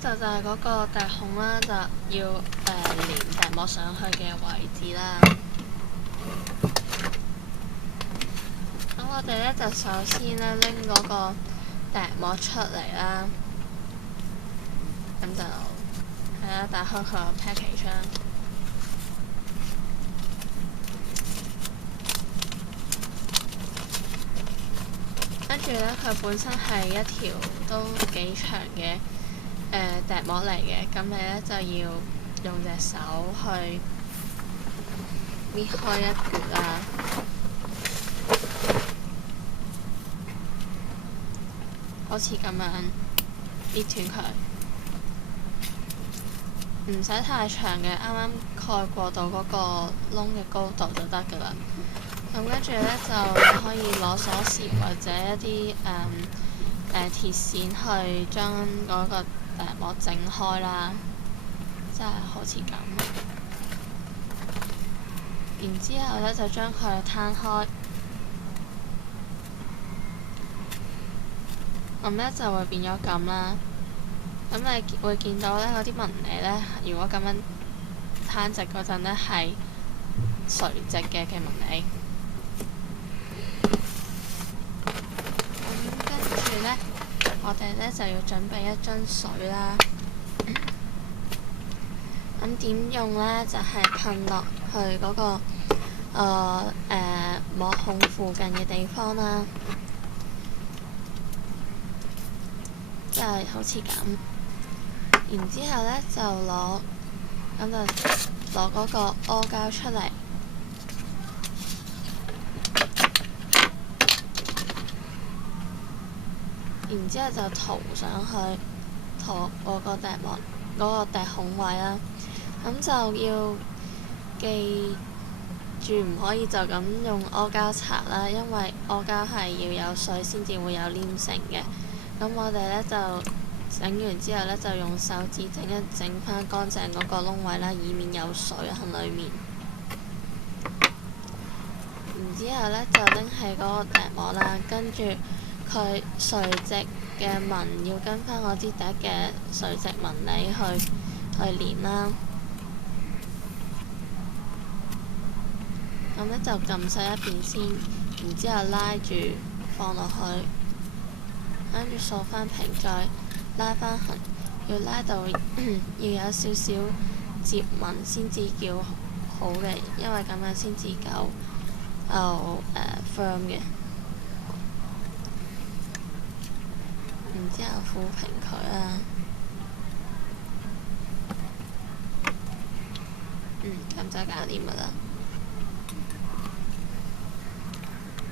呢度就係嗰個笛孔啦，就要連笛膜上去嘅位置啦。咁我哋咧就首先咧拎嗰個笛膜出嚟啦，咁就係啦，打開佢個 package 啦。跟住咧，佢本身係一條都幾長嘅笛膜嚟嘅，咁你咧就要用隻手去搣開一橛啦，好似咁樣搣斷佢，唔使太長嘅，啱啱蓋過到嗰個窿嘅高度就得㗎啦。咁跟住咧就可以攞鎖匙或者一啲鐵線去將嗰個笛膜整開啦，即係好似咁。然之後咧就將佢攤開，咁咧就會變咗咁啦。咁你會見到咧嗰啲紋理咧，如果咁樣攤直嗰陣咧係垂直嘅紋理。我哋咧就要準備一樽水啦。咁點用咧？就係噴落去嗰個膜孔附近嘅地方啦，即係好似咁。然之後咧就攞嗰個阿膠出嚟。然之後就塗上去，塗嗰個笛膜嗰個笛孔位啦。咁就要記住唔可以就咁用阿膠擦啦，因為阿膠係要有水先至會有黏性嘅。咁我哋咧就整完之後咧，就用手指整翻乾淨嗰個窿位啦，以免有水喺裡面。然之後咧就拎起嗰個笛膜啦，跟住佢垂直嘅紋要跟翻我支笛嘅垂直紋理去連啦。咁咧就撳實一邊先，然之後拉住放落去，跟住掃翻平，再拉翻痕，要拉到要有少少接紋先至叫好嘅，因為咁樣先至夠firm 嘅。然之後撫平佢啦。咁就搞掂㗎啦〜